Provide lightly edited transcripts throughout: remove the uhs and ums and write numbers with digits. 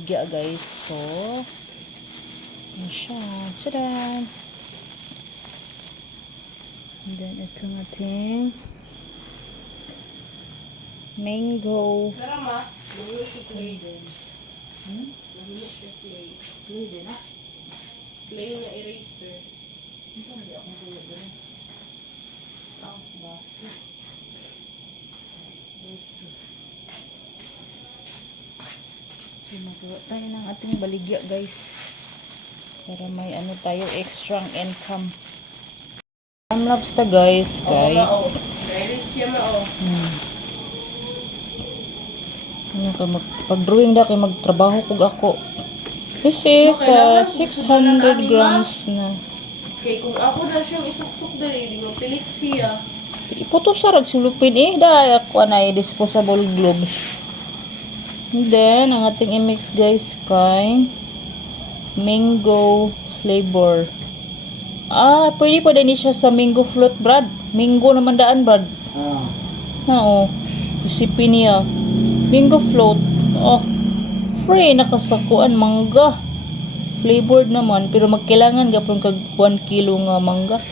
baligya guys. So, ano siya? Tada! And then, itong ating mango. Tara ma, lulo siya clay din. Lulo siya clay. Clay din na? Clay na eraser. Hindi akong tulad din. Baso. So, magawa tayo ng ating baligya guys. Para may ano tayo, extra income. Time-lapse ta guys. Oo Kay. mao. Iris siya mao. Ano ka, pag-drawing na kay magtrabaho kog ako. This is 600 grams na. Kay kung ako na siyang isuksok dali, di mo pilit siya. Iputo sarag silupin eh. Dahil ako na disposable gloves. And then, ang ating i-mix guys kay mango flavor. Pwede pa din siya sa mango float, Brad. Mango naman daan, Brad. Oo. Recipe niya. Mango float. Oh, free nakasakuan mangga. Flavored naman, pero magkailangan gapon kag 1 kilo nga mangga.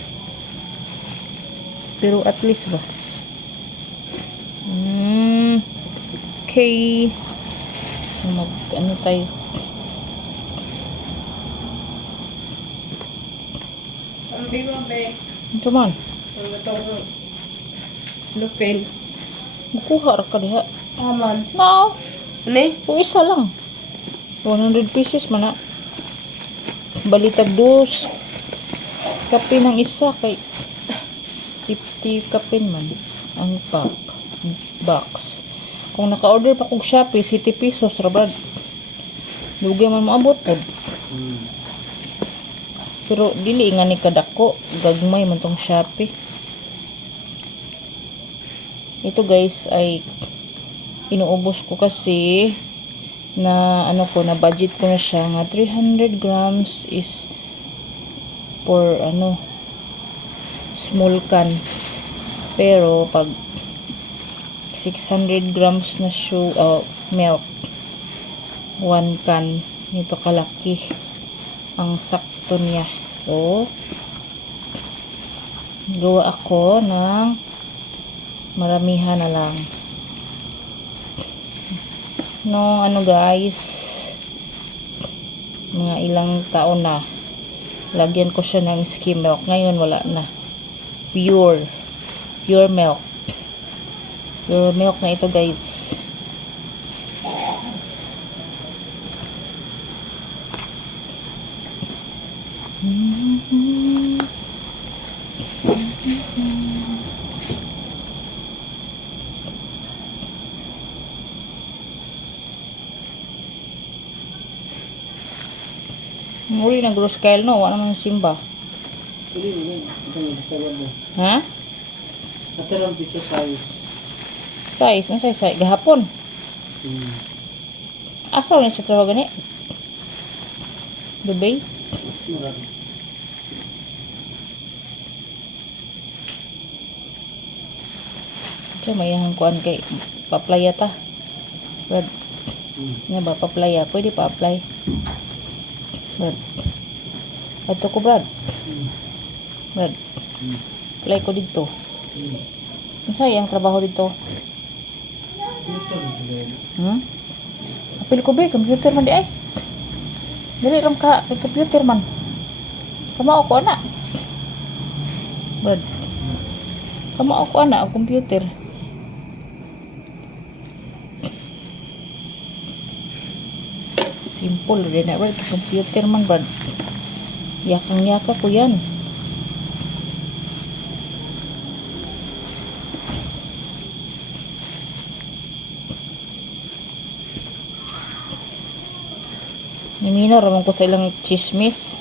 Pero at least ba. Okay. So ano tayo? Ambi mo be. Ito man. Ang gatong lupin. Makuha ra ka diha. Aman. No. Ano? Kung isa lang. 100 pesos man na. Balitag dos. Kape ng isa kay 50 kape man ang pack. Box. Kung naka-order pa kong Shopee, 70 pesos ra brad. Dugay man maabot pod. Pero dili nga ni kadako, gagmay man tong Shopee. Ito guys ay inuubos ko kasi na ano ko, na budget ko na siya nga 300 grams is for ano small can. Pero pag 600 grams na milk, 1 can nito kalaki ang sakto niya. So gawa ako ng maramihan na lang. No, ano guys, mga ilang taon na lagyan ko siya ng skim milk. Ngayon wala na, pure milk na ito guys. Muli ng gross kyle no, wala naman simba. Ha? Ito lang picture size. Size? Ano size? Gahapon? Asa na siya trabaho gani? Dubai? Marami. Siya mayahang kuan kay paplaya ta. Brad. Nga ba paplaya? Pwede pa-apply. Brad. Ato ko Brad. Brad. Apply ko dito. Ano sa'yo ang trabaho dito? Apil ko ba? Computer man di ay. Dali ram ka. Computer man. Kamao ko ana. Brad. Kamao ko ana ang computer. Simple rin na. Brad. Computer man Brad. Yakang-yaka ko yan. Niminaw ramang ko sa ilang chismis.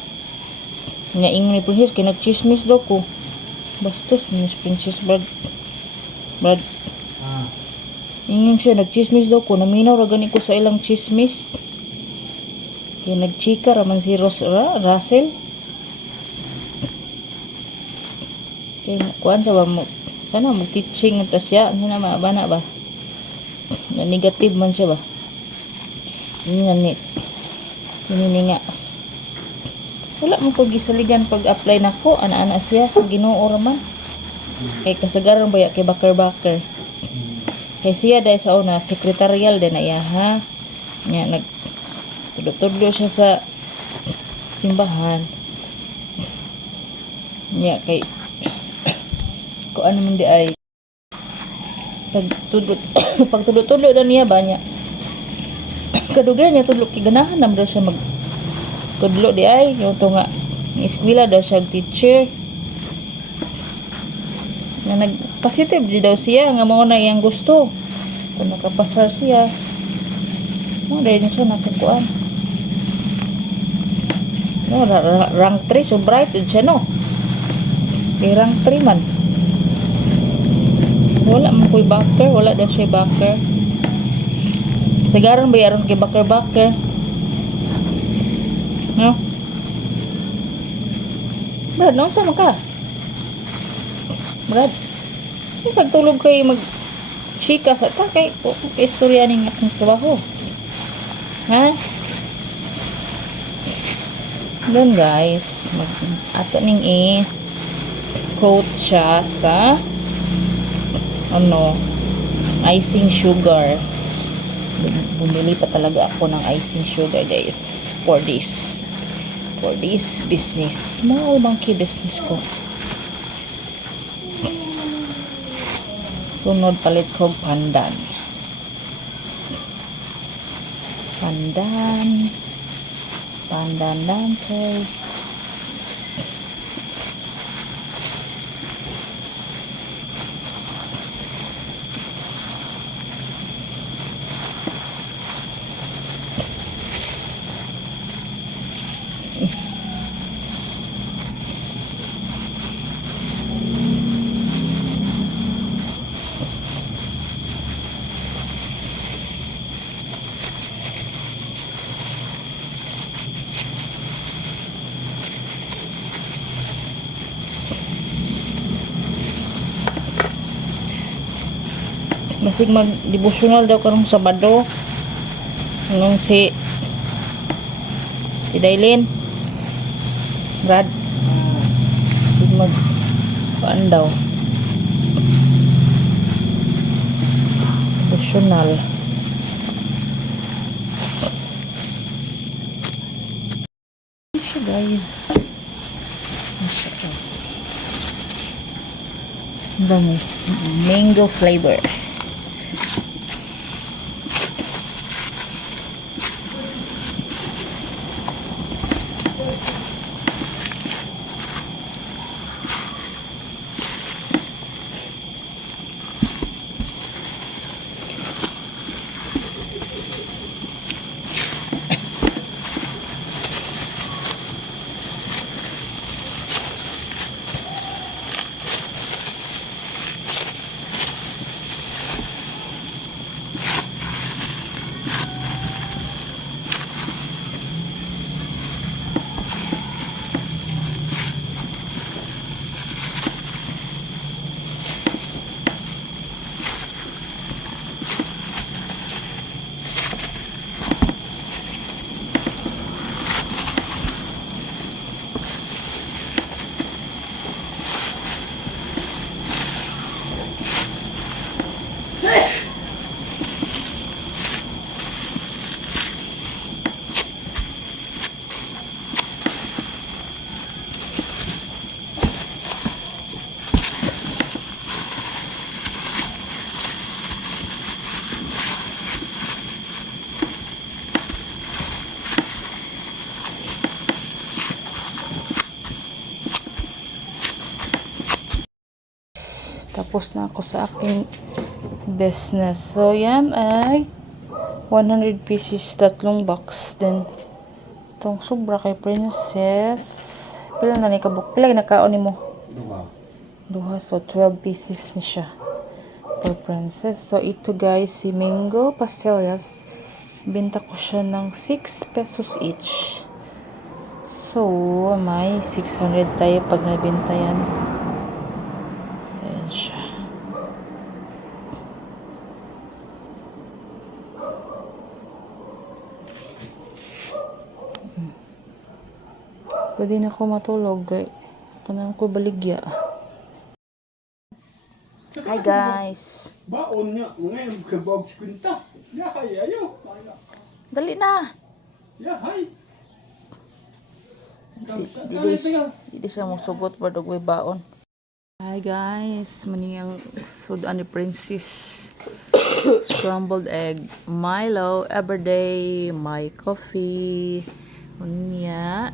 Naingon ni Princess kaya nag-chismis daw ko. Bastos, Miss Princess Brad. Ingon siya, nag-chismis daw ko. Naminaw ra gani ko sa ilang chismis. Kaya nag-chika raman si Russell. Kaya kuan sa ba mo. Sana mag-teaching ito siya. Ano na maabana ba? Na negative man siya ba? Inanit. Niningas. Wala mo ko gisaligan pag-apply nako. Ana-ana siya. Ginoo raman. Kay kasagaran ba kay bakar-bakar. Kay siya dahil sa una, sekretarial din na iya ha. Nya, tudlo-tudlo siya sa simbahan. Nya, kay kung ano man di ay pagtudlo-tudlo na niya ba niya. Kadugay niya tudlo kiganahan naman daw siya mag tudlo di ay. Yung to nga, ng eskwela daw siya teacher. Na nag-positive di daw siya nga mo na iyang gusto. Kung nakapasar siya, mo dahil na siya nakukuan. No, rank 3, so bright yun siya no. Kay rank 3 man. Wala man ko'y backer, wala daw siya backer. Sagaran ba yaron kay backer-backer? No? Brad, nung sama ka? Brad, isag tulog kayo mag-chika sa ta kay istorya ning atong trabaho. Ha? Doon guys, ato ning coat siya sa icing sugar. Bumili pa talaga ako ng icing sugar guys for this business. Small monkey business ko. Sunod palit ko pandan dancer. Masig mag-devotional daw karong Sabado. Nung si Dailin. Brad. Masig paan daw. Devotional. So guys. Ang dami. Mango flavor. Tapos na ako sa aking business. So, yan ay 100 pieces, tatlong box. Then, itong sobra kay Princess. Pila na ni kabuk? Pila nakaon ni mo? Duha. So, 12 pieces na siya. For Princess. So, ito guys, si Mango Pastillas. Binta ko siya ng 6 pesos each. So, may 600 tayo pag nabinta yan. Pwede na ako matulog. Tanang ko baligya. Hi guys. Baon niya. Ngayon, kabog si Quinta. Yahay, ayaw. Dali na. Yahay. Di siya masugot pa dugway baon. Hi guys, maniyang sudan ni Princess. Scrambled egg, Milo, everyday, my coffee. Unya,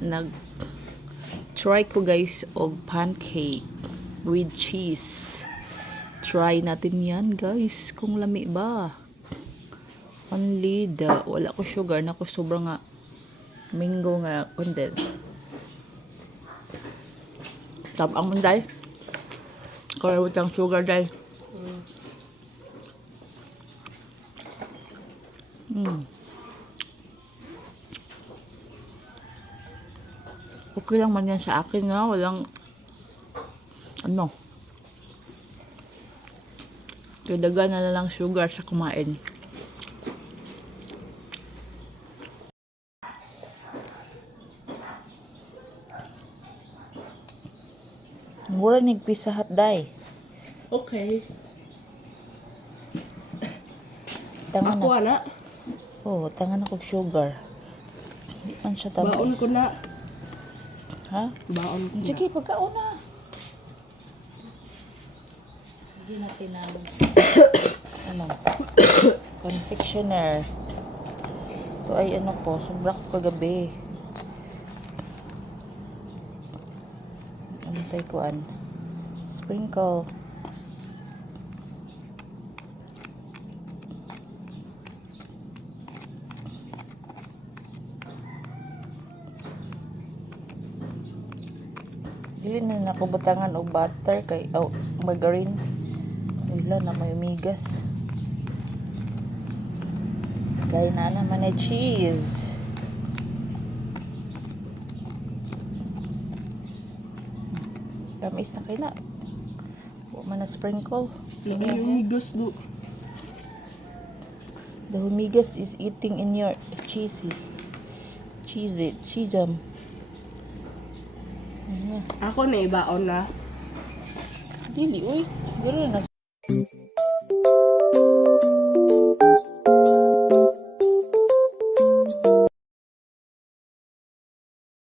try ko guys og pancake with cheese. Try natin yan guys, kung lami ba. Only wala ko sugar na ko sobrang nga mango nga content. Tabang mo dahil. Kaya wutang sugar dahil. Okay lang man yan sa akin nga. Walang kadagan na lang sugar sa kumain. Mura nigpisa hat day. Okay. Tangan Ako na. ana. Oh, tangan na kog sugar. Di man siya tamis. Baon ko na. Ha? Baon ko na. Sige, pagkaon na. Hindi natin confectioner. Ito ay sobra ko kagabi. Tayo kuan. Sprinkle. Dili na nakubutangan og butter kay margarine. Wala na may migas. Kay na naman ay cheese. Tamis na kayo na. Huwag man na sprinkle. Labi yung migos do. The humigas is eating in your cheesy. Cheesem. Ako na ibaon na. Dili, uy. Gano'n na.